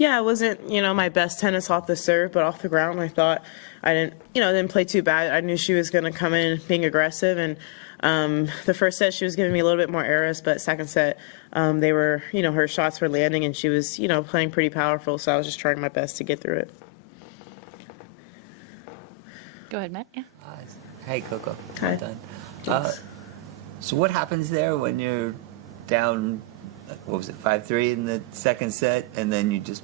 Yeah, it wasn't, my best tennis off the serve, but off the ground, I thought I didn't play too bad. I knew she was going to come in being aggressive, and the first set she was giving me a little bit more errors, but second set they were, her shots were landing, and she was, playing pretty powerful. So I was just trying my best to get through it. Go ahead, Matt. Yeah. Hey, Coco. Hi. Well done. So what happens there when you're down, what was it, 5-3 in the second set, and then you just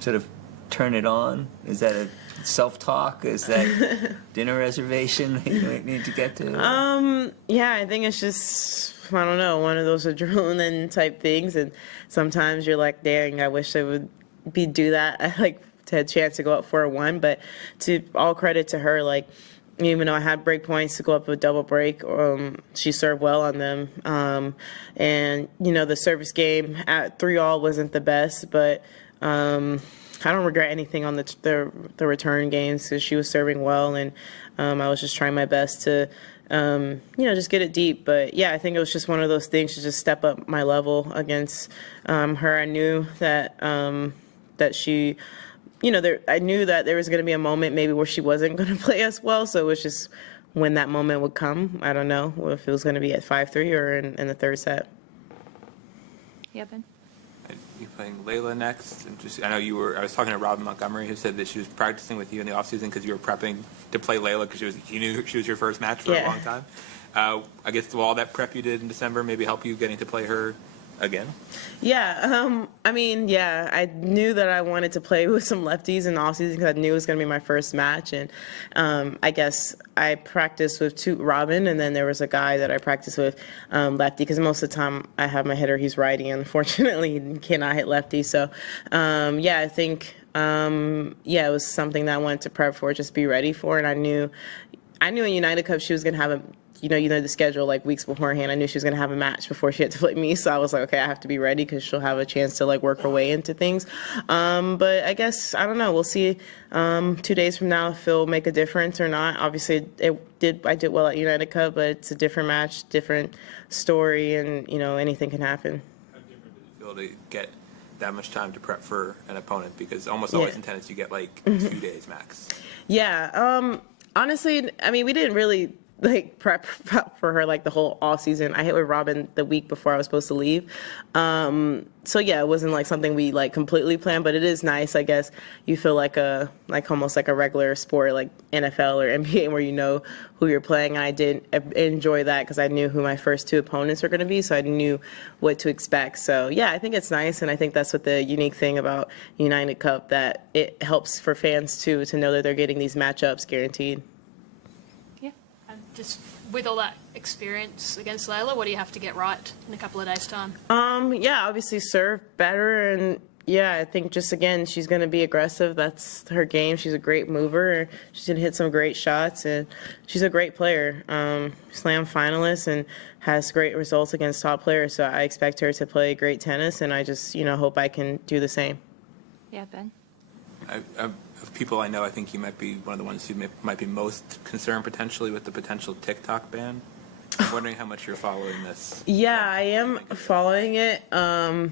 sort of turn it on? Is that a self-talk? Is that dinner reservation that you need to get to? Yeah, I think it's just, I don't know, one of those adrenaline type things, and sometimes you're like, dang, I wish I would do that. I like to have a chance to go up 4-1, but to all credit to her, like, even though I had break points to go up with double break, she served well on them. And, the service game at 3-all wasn't the best, but I don't regret anything on the return games, because she was serving well, and I was just trying my best to, just get it deep. But, yeah, I think it was just one of those things to just step up my level against her. I knew that she... I knew that there was going to be a moment maybe where she wasn't going to play as well, so it was just when that moment would come. I don't know if it was going to be at 5-3 or in the third set. Yeah, Ben. You're playing Leylah next. And I was talking to Robin Montgomery, who said that she was practicing with you in the off season because you were prepping to play Leylah because you knew she was your first match for a long time. I guess will all that prep you did in December maybe help you getting to play her again? Yeah, I knew that I wanted to play with some lefties in the offseason because I knew it was going to be my first match, and I guess I practiced with Robin, and then there was a guy that I practiced with, lefty, because most of the time I have my hitter, he's righty, and unfortunately he cannot hit lefty, so I think it was something that I wanted to prep for, just be ready for, and I knew in United Cup she was going to have the schedule like weeks beforehand. I knew she was going to have a match before she had to play me, so I was like, okay, I have to be ready because she'll have a chance to like work her way into things. But I guess, I don't know, we'll see 2 days from now if it'll make a difference or not. Obviously, I did well at United Cup, but it's a different match, different story, and anything can happen. How different does it feel to get that much time to prep for an opponent? Because almost always in tennis you get like 2 days max. Yeah, honestly, we didn't really prep for her like the whole off season. I hit with Robin the week before I was supposed to leave. So yeah, it wasn't like something we like completely planned, but it is nice, I guess. You feel like almost like a regular sport like NFL or NBA where you know who you're playing. And I did enjoy that because I knew who my first 2 opponents were going to be, so I knew what to expect. So yeah, I think it's nice, and I think that's what the unique thing about United Cup, that it helps for fans too to know that they're getting these matchups guaranteed. Just with all that experience against Leylah, what do you have to get right in a couple of days' time? Obviously serve better, and I think just again she's going to be aggressive. That's her game. She's a great mover. She's going to hit some great shots, and she's a great player. Slam finalist and has great results against top players. So I expect her to play great tennis, and I just hope I can do the same. Yeah, Ben. Of people I know, I think you might be one of the ones who might be most concerned potentially with the potential TikTok ban. I'm wondering how much you're following this. Yeah, I am following it. I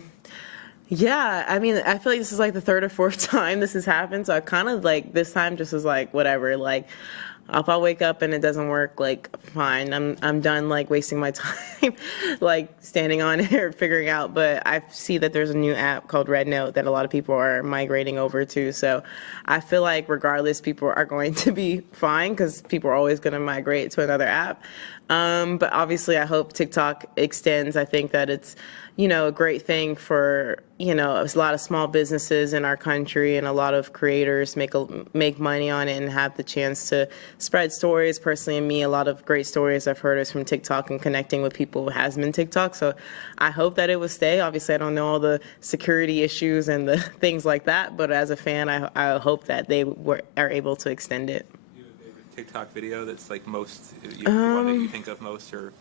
feel like this is like the 3rd or 4th time this has happened, so I kind of like this time just was like whatever, like if I wake up and it doesn't work, like fine, I'm done like wasting my time like standing on it or figuring out. But I see that there's a new app called Red Note that a lot of people are migrating over to, so I feel like regardless people are going to be fine because people are always going to migrate to another app. But obviously I hope TikTok extends. I think that it's a great thing for a lot of small businesses in our country, and a lot of creators make money on it and have the chance to spread stories. Personally, and me, a lot of great stories I've heard is from TikTok and connecting with people who has been TikTok. So I hope that it will stay. Obviously, I don't know all the security issues and the things like that, but as a fan, I hope that they are able to extend it. Do you have a favorite TikTok video that's like most, the one that you think of most, or?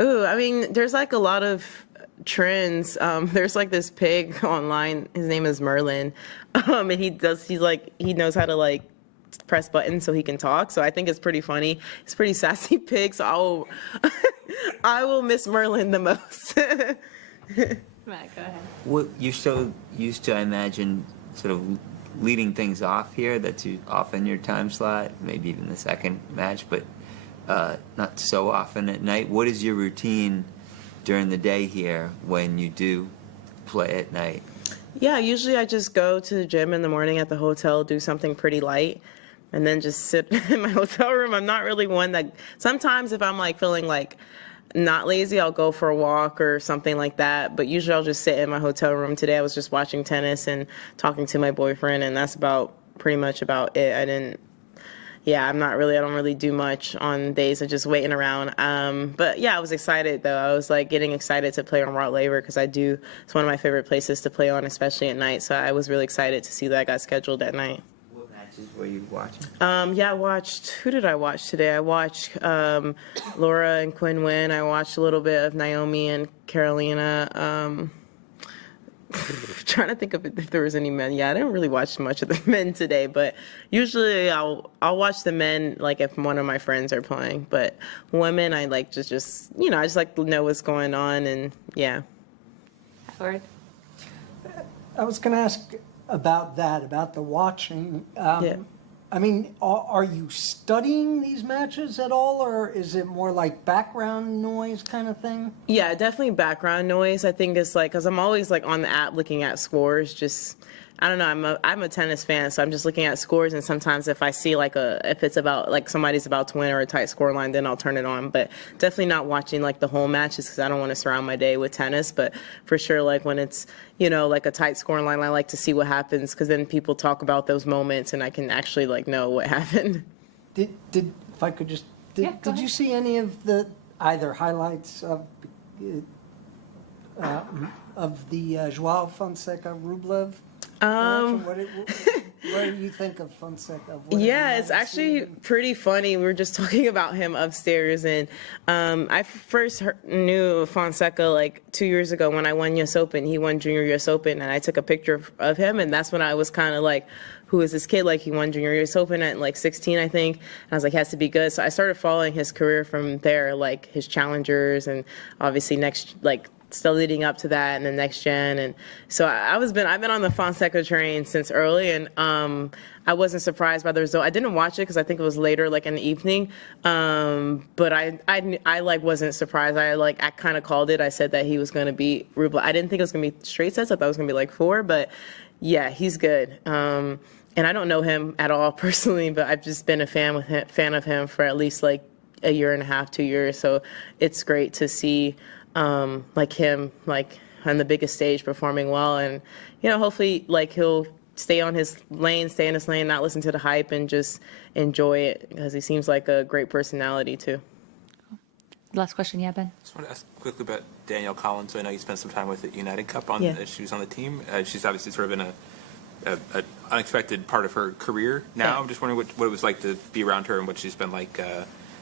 Ooh, there's like a lot of trends. There's like this pig online, his name is Merlin, and he knows how to like press buttons so he can talk, so I think it's pretty funny. It's pretty sassy pig, so I will miss Merlin the most. Matt, go ahead. What you're so used to, I imagine, sort of leading things off here. That's often your time slot, maybe even the second match, but not so often at night. What is your routine during the day here when you do play at night? Yeah, usually I just go to the gym in the morning at the hotel, do something pretty light, and then just sit in my hotel room. I'm not really one that, sometimes if I'm like feeling like not lazy, I'll go for a walk or something like that, but usually I'll just sit in my hotel room. Today I was just watching tennis and talking to my boyfriend, and that's pretty much about it. I don't really do much on days of just waiting around. But yeah, I was excited though. I was like getting excited to play on Rod Laver because it's one of my favorite places to play on, especially at night. So I was really excited to see that I got scheduled at night. What matches were you watching? I watched, who did I watch today? I watched Laura and Quinn win. I watched a little bit of Naomi and Carolina. Trying to think of if there was any men. Yeah, I didn't really watch much of the men today, but usually I'll watch the men like if one of my friends are playing. But women, I like to just I just like to know what's going on, and yeah. Howard? I was going to ask about that, about the watching. Yeah. I mean, are you studying these matches at all, or is it more like background noise kind of thing? Yeah, definitely background noise. I think it's like, because I'm always like on the app looking at scores, just, I don't know, I'm a tennis fan, so I'm just looking at scores, and sometimes if I see if it's about, like somebody's about to win or a tight score line, then I'll turn it on, but definitely not watching like the whole matches because I don't want to surround my day with tennis, but for sure, like when it's, like a tight scoring line, I like to see what happens because then people talk about those moments and I can actually like know what happened. Did if I could just, Yeah, go did you ahead. see any of the either highlights of the Joao Fonseca Rublev? What do you think of Fonseca? Yeah, it's actually pretty funny. We were just talking about him upstairs, and I first knew Fonseca like 2 years ago when I won US Open. He won Junior US Open, and I took a picture of him, and that's when I was kind of like, who is this kid? Like, he won Junior US Open at like 16, I think. And I was like, he has to be good. So I started following his career from there, like his challengers, and obviously still leading up to that and the next gen. And so I've been on the Fonseca train since early, and I wasn't surprised by the result. I didn't watch it because I think it was later, like in the evening. But I like wasn't surprised. I kind of called it. I said that he was going to beat Rublev. I didn't think it was going to be straight sets. I thought it was going to be like 4, but yeah, he's good. And I don't know him at all personally, but I've just been a fan of him for at least like a year and a half, 2 years. So it's great to see like him like on the biggest stage performing well, and hopefully like he'll stay in his lane, not listen to the hype, and just enjoy it because he seems like a great personality too. Last question, yeah, Ben? I just want to ask quickly about Danielle Collins. I know you spent some time with the United Cup she was on the team. She's obviously sort of in a unexpected part of her career now. Yeah. I'm just wondering what it was like to be around her and what she's been like,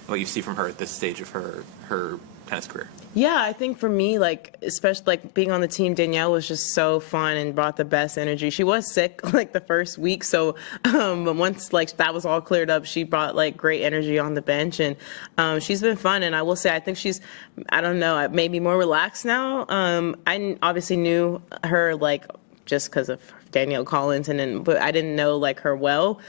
what you see from her at this stage of her tennis career. Yeah, I think for me, like, especially like being on the team, Danielle was just so fun and brought the best energy. She was sick like the first week, so but once like that was all cleared up, she brought like great energy on the bench, and she's been fun. And I will say, I think she's, I don't know, maybe more relaxed now. I obviously knew her like just because of Danielle Collins, but I didn't know like her well.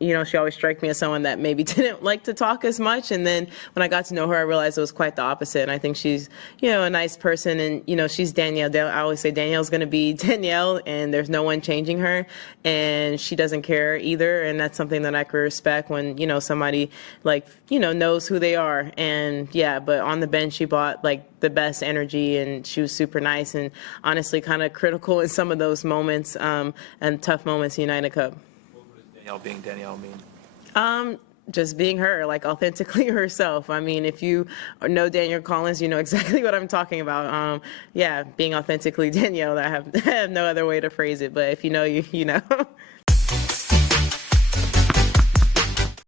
She always struck me as someone that maybe didn't like to talk as much. And then when I got to know her, I realized it was quite the opposite. And I think she's, a nice person. And, she's Danielle. I always say Danielle's going to be Danielle, and there's no one changing her. And she doesn't care either. And that's something that I could respect when, somebody like, knows who they are. And yeah, but on the bench, she brought like the best energy, and she was super nice and honestly kind of critical in some of those moments and tough moments in United Cup. Danielle being Danielle mean? Just being her, like authentically herself. I mean, if you know Danielle Collins, you know exactly what I'm talking about. Being authentically Danielle. I have no other way to phrase it, but if you know, you know.